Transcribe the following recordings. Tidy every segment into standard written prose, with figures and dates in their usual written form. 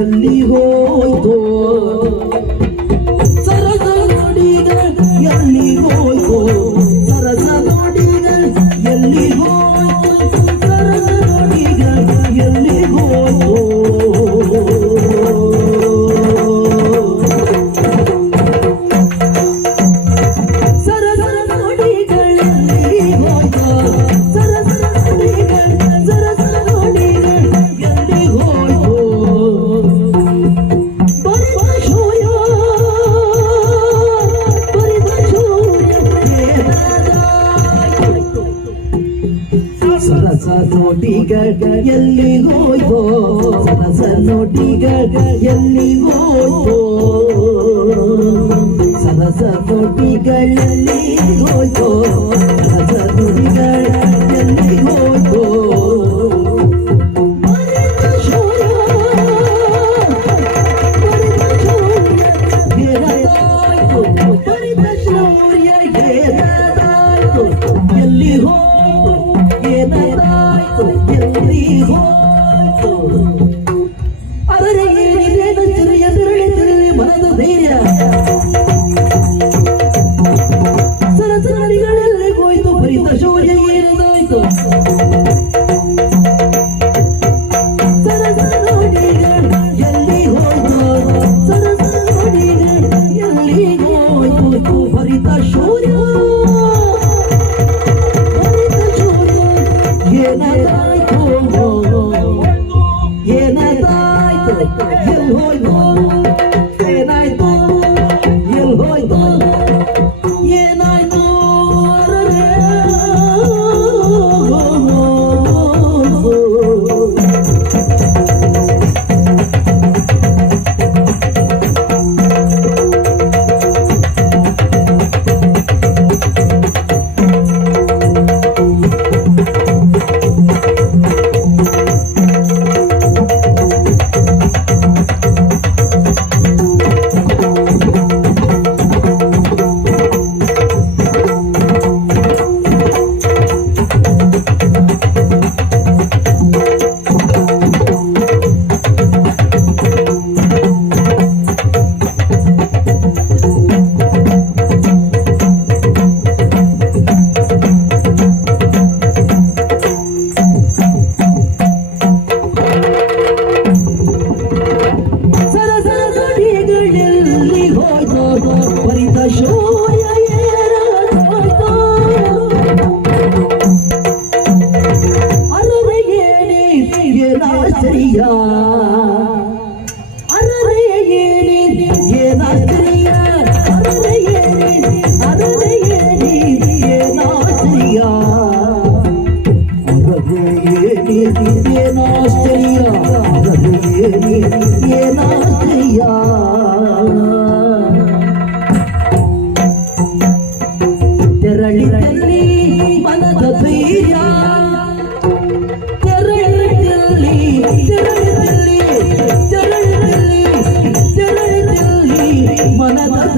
ಎಲ್ಲಿ ಹೋಯ್ತು ಸರಸ ನೋಡಿಗ ಎಲ್ಲಿ ಹೋಯ್ತು ಸರಸ ನೋಡಿಗ ಎಲ್ಲಿ ಹೋಯ್ತು ಸರಸ ನೋಡಿಗ ಎಲ್ಲಿ ಹೋಯ್ತು ನೋಡಿಗ ಎಲ್ಲಿ ಹೋಯ್ತೋ ಸರಸ ನೋಡಿಗ ಎಲ್ಲಿ ಹೋಯ್ತೋ ಸರಸ ನೋಡಿಗ ಎಲ್ಲಿ ಹೋಯ್ತೋ ಸರಸ ನೋಡಿಗ ಎಲ್ಲಿ ಹೋಯ್ತೋ ಎಲ್ಲಿ ಹೋಯ್ತು ಏನಾಯ್ತು ಎಲ್ಲಿ ಹೋಯ್ತು ಆದರೆ ಏನಿದೇನು ತಿರುಳಿ ಮನದ ಧೈರ್ಯ ಸರಸರಿಗಳಲ್ಲಿ ಹೋಯ್ತು ಭರಿತ ಶೌರ್ಯ ಏನಾಯ್ತು ಸರಸ ನೋಡಿಗ ಎಲ್ಲಿ ಹೋಯ್ತು ಸರಸ ನೋಡಿಗ ಎಲ್ಲಿ ಹೋಯ್ತು ಭರಿತ ಶೌರ್ಯ ಏನಾಯ್ತು ಎಲ್ಲಿ ಹೋಯ್ತು ಏನಾಯ್ತು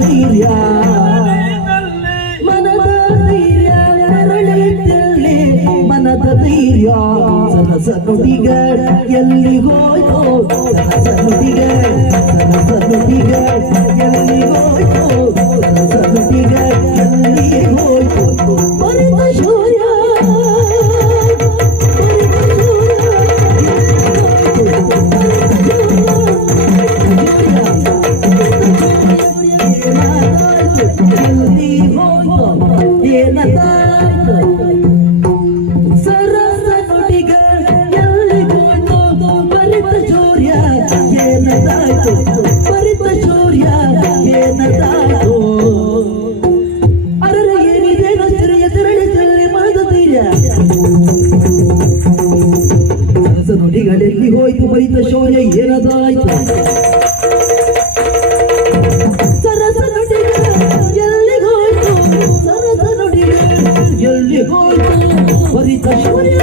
ಧೈರ್ಯ ಮನದ ಧೈರ್ಯ ಮರಳಿದ್ದಲ್ಲಿ ಮನದ ಧೈರ್ಯ ಸರಸ ನುಡಿಗ ಎಲ್ಲಿ ಹೋಯ್ತು ಸರಸ ನುಡಿಗ ಎಲ್ಲಿ ಹೋಯ್ತು ಸರಸ ನುಡಿಗ ಎಲ್ಲಿ ಹೋಯ್ತು ಪರಿತ ಶೂರ್ಯ ನುಡಿಗಳೆಲ್ಲಿ ಹೋಯ್ತು ಬರಿತ ಶೌರ್ಯ ಏನದಾಯ್ತು ಸರಸ ನುಡಿಗ ಎಲ್ಲಿ ಹೋಯ್ತು ಸರಸ ನುಡಿಗ ಎಲ್ಲಿ ಹೋಯ್ತು ಬರಿತ ಶೌರ್ಯ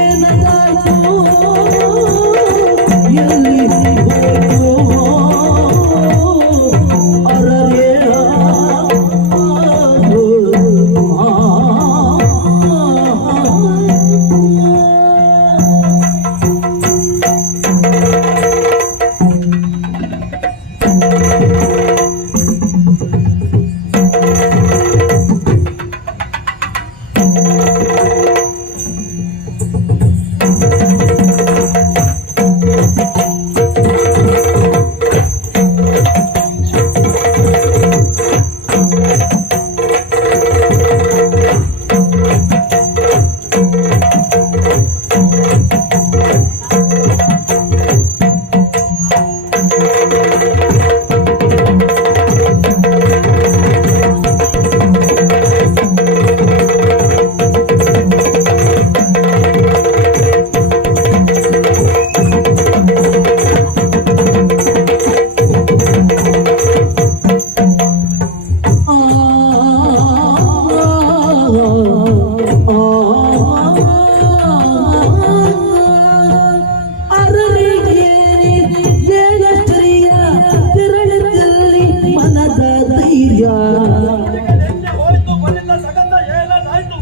ಏನದಾಯ್ತು ಎಲ್ಲಿ ಹೋಯ್ತು ಅರರೇ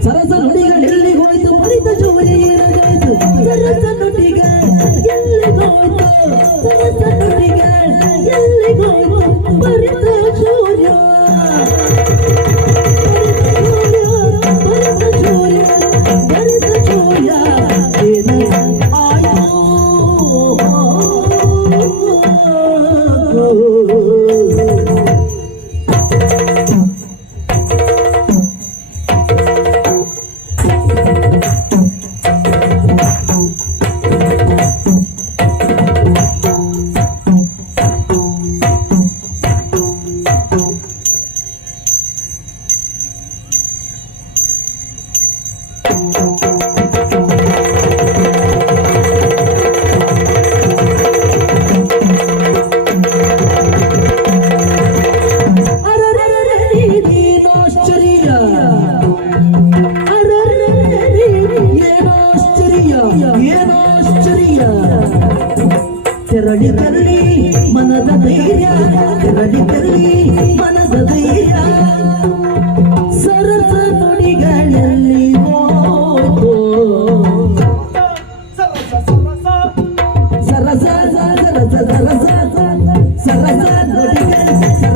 ಸರಸ ನುಡಿಗಳೆಲ್ಲಿ ಹೋಯ್ತು ಬರಿತ ಶೌರ್ಯ ಏನದಾಯ್ತು ಸರಸ ನುಡಿಗ ಎಲ್ಲಿ ಹೋಯ್ತು ಸರಸ ನುಡಿಗ ಎಲ್ಲಿ ಹೋಯ್ತು ಬರಿತ ಶೌರ್ಯ ಬರಿತ ಶೌರ್ಯ ಏನಾಯ್ತು ತೆರಳಿ ತೆರಳಿ ಮನದ ಧೈರ್ಯ ತೆರಳಿ ತೆರಳಿ ಮನದ ಧೈರ್ಯ ಸರಸ ನುಡಿಗಳಲ್ಲಿ ಹೋಯ್ತು ಸರಸ ಸರಸ ಸರಸ ಸರಸ ಸರಸ ನುಡಿಗಳ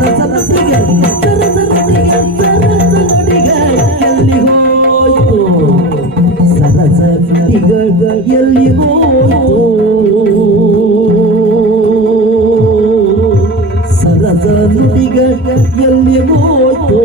ಸರಸ ನುಡಿಗಳ ಸರಸ ನುಡಿಗಳ ಸರಸ ನುಡಿಗಳಲ್ಲಿ ಹೋಯ್ತು ಸರಸ ನುಡಿಗಳ ಎಲ್ಲಿ ಹೋಯ್ತು ನುಡಿಗ ಎಲ್ಲಿ ಹೋಯ್ತು